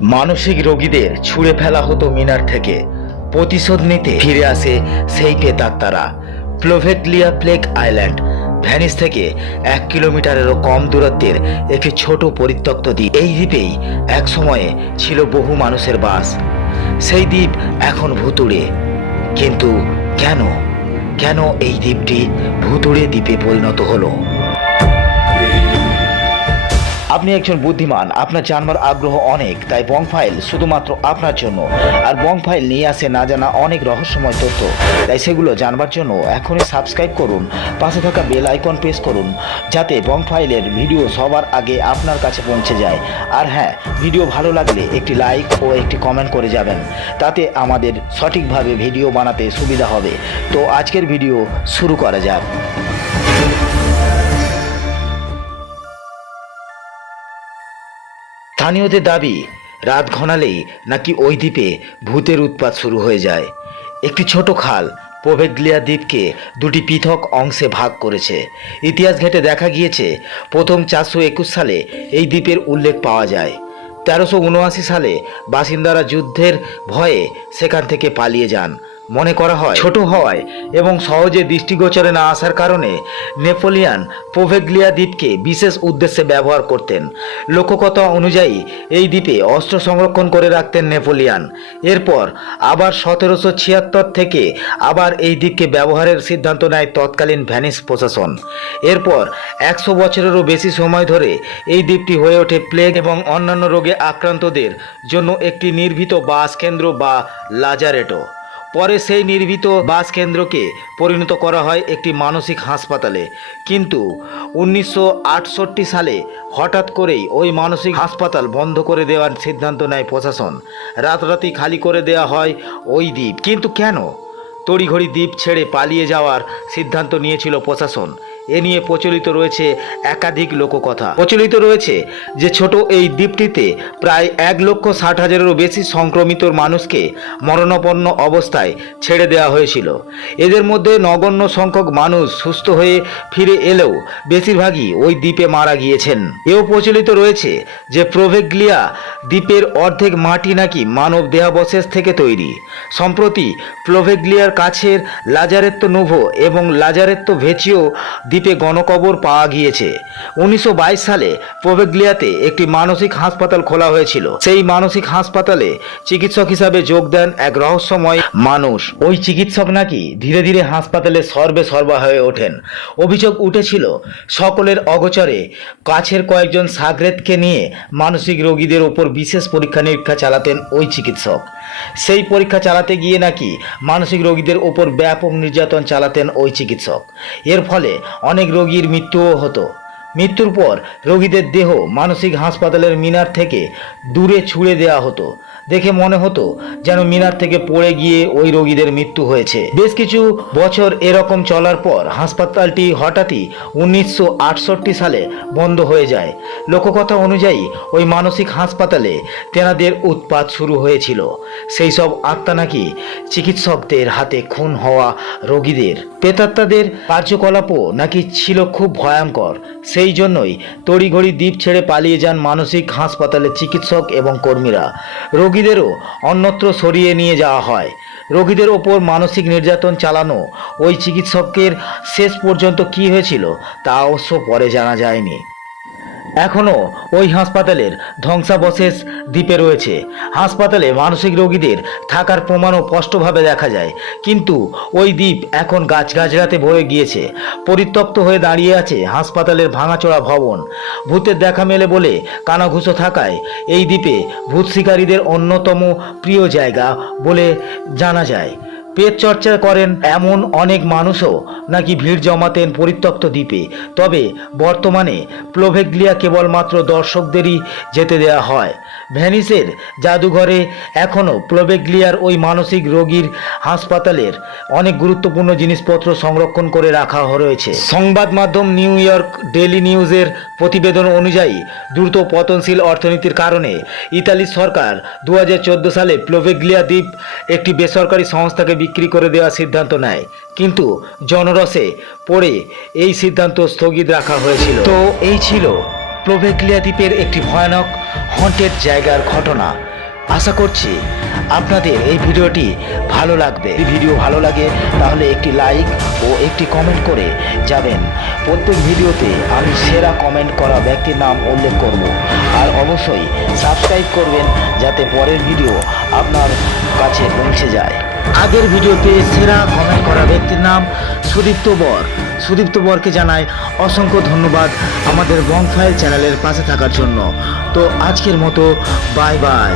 মানসিক রোগীদের ছুঁড়ে ফেলা হতো মিনার থেকে। প্রতিশোধ নিতে ফিরে আসে সেই প্রেতাত্মারা প্লোভেটলিয়া প্লেক আইল্যান্ড ভ্যানিস থেকে এক কিলোমিটারেরও কম দূরত্বের একটি ছোট পরিত্যক্ত দ্বীপ। এই দ্বীপেই এক সময়ে ছিল বহু মানুষের বাস। সেই দ্বীপ এখন ভুতুড়ে। কিন্তু কেন? কেন এই দ্বীপটি ভুতুড়ে দ্বীপে পরিণত হলো? আপনি একজন বুদ্ধিমান, আপনার জানবার আগ্রহ অনেক, তাই বং ফাইল শুধুমাত্র আপনার জন্য। আর বং ফাইল নিয়ে আসে না জানা অনেক রহস্যময় তথ্য। তাই সেগুলো জানবার জন্য এখনই সাবস্ক্রাইব করুন, পাশে থাকা বেল আইকন প্রেস করুন, যাতে বং ফাইলের ভিডিও সবার আগে আপনার কাছে পৌঁছে যায়। আর হ্যাঁ ভিডিও ভালো লাগলে একটি লাইক ও একটি কমেন্ট করে যাবেন। তাতে আমাদের সঠিকভাবে ভিডিও বানাতে সুবিধা হবে। তো আজকের ভিডিও শুরু করা যাক। স্থানীয়দের দাবি, রাত ঘনালেই নাকি ওই দ্বীপে ভূতের উৎপাত শুরু হয়ে যায়। একটি ছোট খাল পোভেগ্লিয়া দ্বীপকে দুটি পৃথক অংশে ভাগ করেছে। ইতিহাস ঘেটে দেখা গিয়েছে, প্রথম চারশো একুশ সালে এই দ্বীপের উল্লেখ পাওয়া যায়। তেরোশো উনআশি সালে বাসিন্দারা যুদ্ধের ভয়ে সেখান থেকে পালিয়ে যান। মনে করা হয়। ছোট হওয়ায় এবং সহজে দৃষ্টিগোচরে না আসার কারণে নেপোলিয়ান পোভেগ্লিয়া দ্বীপকে বিশেষ উদ্দেশ্যে ব্যবহার করতেন। লোককথা অনুযায়ী, এই দ্বীপে অস্ত্র সংরক্ষণ করে রাখতেন নেপোলিয়ান। এরপর আবার সতেরোশো ছিয়াত্তর থেকে আবার এই দ্বীপকে ব্যবহারের সিদ্ধান্ত নেয় তৎকালীন ভ্যানিস প্রশাসন। এরপর একশো বছরেরও বেশি সময় ধরে এই দ্বীপটি হয়ে ওঠে প্লেগ এবং অন্যান্য রোগে আক্রান্তদের জন্য একটি নির্ভীত বাস কেন্দ্র বা লাজারেটো। পরে সেই নির্ভীত বাস কেন্দ্রকে পরিণত করা হয় একটি মানসিক হাসপাতালে। কিন্তু উনিশশো আটষট্টি সালে হঠাৎ করেই ওই মানসিক হাসপাতাল বন্ধ করে দেওয়ার সিদ্ধান্ত নেয় প্রশাসন। রাতারাতি খালি করে দেওয়া হয় ওই দ্বীপ। কিন্তু কেন? তড়িঘড়ি দ্বীপ ছেড়ে পালিয়ে যাওয়ার সিদ্ধান্ত নিয়েছিল প্রশাসন। এ নিয়ে প্রচলিত রয়েছে একাধিক লোককথা। প্রচলিত রয়েছে যে ছোট এই দ্বীপটিতে প্রায় এক লক্ষ ষাট হাজারেরও বেশি সংক্রমিত মানুষকে মরণাপন্ন অবস্থায় ছেড়ে দেওয়া হয়েছিল। এদের মধ্যে নগণ্য সংখ্যক মানুষ সুস্থ হয়ে ফিরে এলেও বেশিরভাগই ওই দ্বীপে মারা গিয়েছেন। এও প্রচলিত রয়েছে যে প্রভেগ্লিয়া দ্বীপের অর্ধেক মাটি নাকি মানব দেহাবশেষ থেকে তৈরি। সম্প্রতি প্লোভেগ্লিয়ার কাছের লাজারেত্ত নোভো এবং লাজারেত্ত ভেচিও দ্বীপে গণকবর পাওয়া গিয়েছে। উনিশশো বাইশ সালে প্রভেগ্লিয়াতে একটি মানসিক হাসপাতাল খোলা হয়েছিল। সেই মানসিক হাসপাতালে চিকিৎসক হিসাবে যোগ দেন এক রহস্যময় মানুষ। ওই চিকিৎসক নাকি ধীরে ধীরে হাসপাতালে সর্বে সর্বা হয়ে ওঠেন। অভিযোগ উঠেছিল, সকলের অগোচরে কাছের কয়েকজন সাগরেদকে নিয়ে মানসিক রোগীদের ওপর বিশেষ পরীক্ষা নিরীক্ষা চালাতেন ওই চিকিৎসক। সেই পরীক্ষা চালাতে গিয়ে নাকি মানসিক রোগীদের ওপর ব্যাপক নির্যাতন চালাতেন ওই চিকিৎসক। এর ফলে অনেক রোগীর মৃত্যুও হতো। মৃত্যুর পর রোগীদের দেহ মানসিক হাসপাতালের মিনার থেকে দূরে ছুঁড়ে দেওয়া হতো। দেখে মনে হতো যেন মিনার থেকে পড়ে গিয়ে ওই রোগীদের মৃত্যু হয়েছে। বেশ কিছু বছর এরকম চলার পর হাসপাতালটি হঠাৎই উনিশশো সালে বন্ধ হয়ে যায়। লোককথা অনুযায়ী ওই মানসিক হাসপাতালে তেনাদের উৎপাত শুরু হয়েছিল। সেই সব আত্মা নাকি চিকিৎসকদের হাতে খুন হওয়া রোগীদের। প্রেতাত্মাদের কার্যকলাপও নাকি ছিল খুব ভয়ঙ্কর। সেই জন্যই তড়িঘড়ি দ্বীপ ছেড়ে পালিয়ে যান মানসিক হাসপাতালের চিকিৎসক এবং কর্মীরা। রোগীদেরও অন্যত্র সরিয়ে নিয়ে যাওয়া হয়। রোগীদের ওপর মানসিক নির্যাতন চালানো ওই চিকিৎসকের শেষ পর্যন্ত কি হয়েছিল তা অবশ্য পরে জানা যায়নি। এখনও ওই হাসপাতালের ধ্বংসাবশেষ দ্বীপে রয়েছে। হাসপাতালে মানসিক রোগীদের থাকার প্রমাণও স্পষ্টভাবে দেখা যায়। কিন্তু ওই দ্বীপ এখন গাছগাছড়াতে ভরে গিয়েছে। পরিত্যক্ত হয়ে দাঁড়িয়ে আছে হাসপাতালের ভাঙাচোরা ভবন। ভূতের দেখা মেলে বলে কানাঘুষো থাকায় এই দ্বীপে ভূত শিকারীদের অন্যতম প্রিয় জায়গা বলে জানা যায়। পেট চর্চা করেন এমন অনেক মানুষও নাকি ভিড় জমাতেন পরিত্যক্ত দ্বীপে। তবে বর্তমানে প্লোভেগ্লিয়া কেবলমাত্র দর্শকদেরই যেতে দেওয়া হয়। ভ্যানিসের জাদুঘরে এখনও প্লোভেগ্লিয়ার ওই মানসিক রোগীর হাসপাতালের অনেক গুরুত্বপূর্ণ জিনিসপত্র সংরক্ষণ করে রাখা রয়েছে। সংবাদ মাধ্যম নিউ ইয়র্ক ডেলি নিউজের প্রতিবেদন অনুযায়ী দ্রুত পতনশীল অর্থনীতির কারণে ইতালির সরকার দু হাজার চোদ্দ সালে প্লোভেগ্লিয়া দ্বীপ একটি বেসরকারি সংস্থাকে বিক্রি করে দেওয়ার সিদ্ধান্ত নেয়। কিন্তু জনরসে পড়ে এই সিদ্ধান্ত স্থগিত রাখা হয়েছিল। তো এই ছিল প্লোভেগ্লিয়া দ্বীপের একটি ভয়ানক হন্টেড জায়গার ঘটনা। আশা করছি আপনাদের এই ভিডিওটি ভালো লাগবে। এই ভিডিও ভালো লাগে, তাহলে একটি লাইক ও একটি কমেন্ট করে যাবেন। প্রত্যেক ভিডিওতে আমি সেরা কমেন্ট করা ব্যক্তির নাম উল্লেখ করব। আর অবশ্যই সাবস্ক্রাইব করবেন, যাতে পরের ভিডিও আপনার কাছে পৌঁছে যায়। আগের ভিডিওতে সেরা কমেন্ট করা ব্যক্তির নাম সুদীপ্ত বর। সুদীপ্ত বরকে জানাই অসংখ্য ধন্যবাদ আমাদের বংফাইল চ্যানেলের পাশে থাকার জন্য। তো আজকের মতো বাই বাই